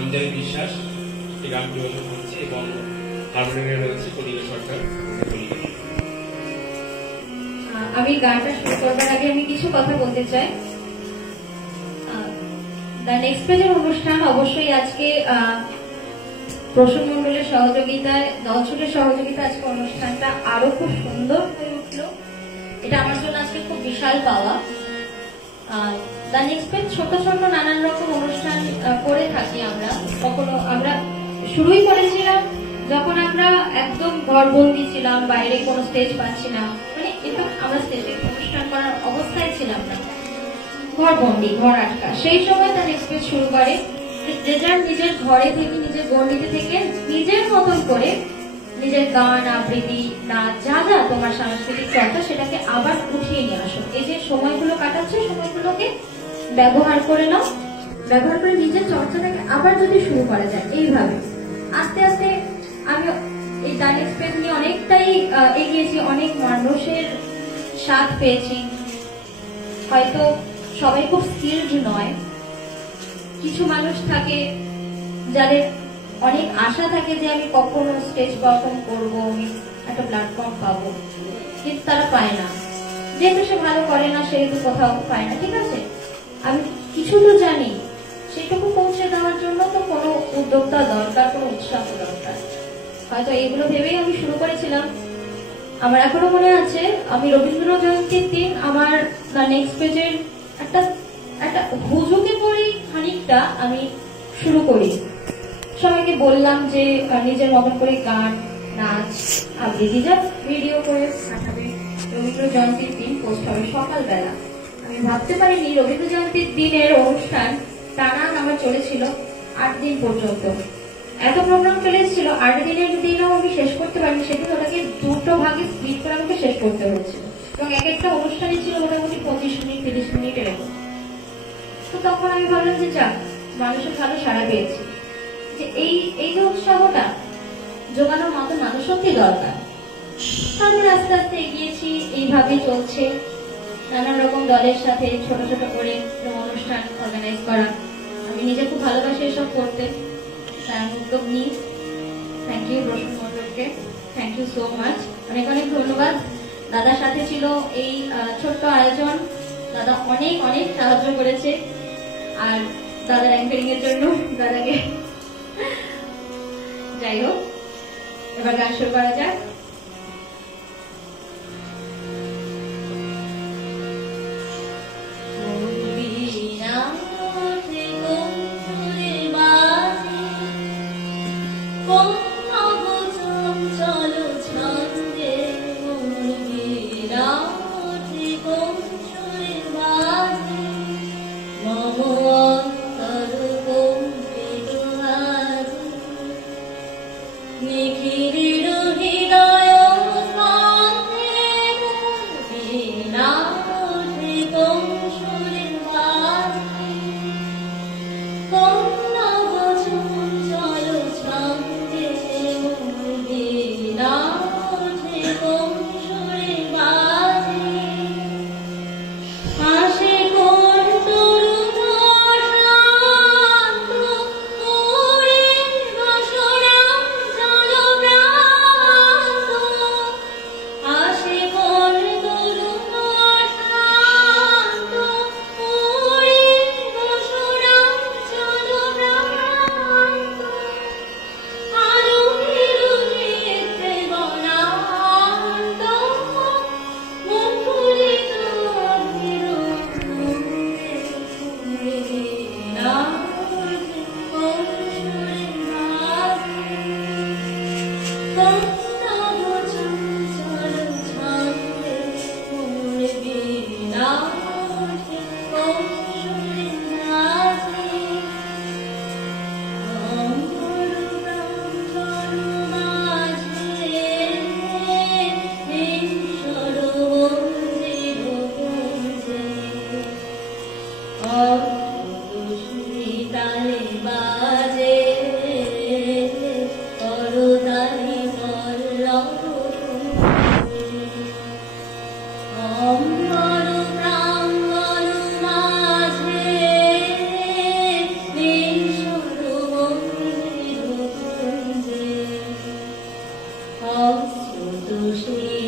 সঞ্জয় বিশ্বাস এই গান পরিবেশন করছে এবং হারমোনিয়ামে রয়েছে প্রদীপ সরকার। আমি গানটা শুরু করবার আগে আমি কিছু কথা বলতে চাই। দ্য নেক্সট পেজের অনুষ্ঠান অবশ্যই আজকে প্রসূন মন্ডলের সহযোগিতায়, দলছুটের সহযোগিতা আজকে অনুষ্ঠানটা আরো খুব সুন্দর হয়ে উঠলো। এটা আমার জন্য আজকে খুব বিশাল পাওয়া। দ্য নেক্সট পেজ ছোট ছোট নানান রকম অনুষ্ঠান করে থাকি আমরা। কখনো আমরা শুরুই করেছিলাম যখন আমরা একদম ঘরবন্দি ছিলাম, বাইরে কোনো স্টেজ পাচ্ছি না, মানে এটা আমরা স্টেজে অনুষ্ঠান করার অবস্থায় ছিলাম না, ঘরবন্দি, ঘর আটকা। সেই সময় দ্য নেক্সট পেজ শুরু করে যে যার নিজের ঘরে থেকে, নিজের গণ্ডিতে থেকে নিজের মতন করে নিজের গান, আবৃত্তি, নাচ, যা যা তোমার সাংস্কৃতিক চর্চা, সেটাকে আবার উঠিয়ে নিয়ে আসো। এই যে সময়গুলো কাটাচ্ছে, সময়গুলোকে ব্যবহার করে নাও, ব্যবহার করে নিজের চর্চাটাকে আবার যদি শুরু করা যায় এইভাবে আস্তে আস্তে। আমি এই দ্য নেক্সট পেজ নিয়ে অনেকটাই এগিয়েছি, অনেক মানুষের সাথ পেয়েছি। হয়তো সবাই খুব স্কিলড নয়, কিছু মানুষ থাকে যাদের অনেক আশা থাকে যে আমি কখনো স্টেজ পারফর্ম করবো, আমি একটা প্ল্যাটফর্ম পাবো, কিন্তু তারা পায় না। যেহেতু সে ভালো করে না সেহেতু কোথাও পায় না, ঠিক আছে। আমি কিছু তো জানি, সেটুকু পৌঁছে দেওয়ার জন্য তো কোনো উদ্যোক্তা দরকার, কোনো উৎসাহ দরকার। হয়তো এইগুলো ভেবেই আমি শুরু করেছিলাম। আমার এখনো মনে আছে, আমি রবীন্দ্র জয়ন্তীর দিন আমার দ্য নেক্সট পেজের একটা হুজুকে পড়ে খানিকটা আমি শুরু করি। সবাইকে বললাম যে নিজের মতন করে গান, নাচ, আবৃত্তি যা ভিডিও করে পাঠাবে, রবীন্দ্র জয়ন্তীর দিন পোস্ট হবে সকালবেলা। আমি ভাবতে পারিনি রবীন্দ্র জয়ন্তীর দিনের অনুষ্ঠান টানা আমার চলেছিল 8 দিন পর্যন্ত। এত প্রোগ্রাম চলে এসেছিল, 8 দিনের দিনও আমি শেষ করতে পারিনি। সেদিন ওটাকে 2টো ভাগে স্প্লিট করে আমাকে শেষ করতে হয়েছিল, এবং এক একটা অনুষ্ঠানে ছিল মোটামুটি 25 মিনিট 30 মিনিট এরকম। তো তখন আমি ভাবলাম যে যাক, মানুষের ভালো সাড়া পেয়েছি, যে এই যে উৎসাহটা জোগানোর মতো মানুষ সত্যি দরকার। তারপরে আস্তে আস্তে এগিয়েছি, এইভাবে চলছে। নানান রকম দলের সাথে ছোট ছোট করে অনুষ্ঠান অর্গানাইজ করা। আমি নিজে খুব ভালোবাসি এসব করতে, তার উদ্যোগ নিই। থ্যাংক ইউ প্রসূন মন্ডলকে, থ্যাংক ইউ সো মাচ, অনেক অনেক ধন্যবাদ। দাদার সাথে ছিল এই ছোট্ট আয়োজন, দাদা অনেক অনেক সাহায্য করেছে। আর দাদার অ্যাঙ্কারিং এর জন্য দাদাকে, যাই হোক, এবার গান শুরু করা যাক। নিখিল হৃদয় স্রোত সে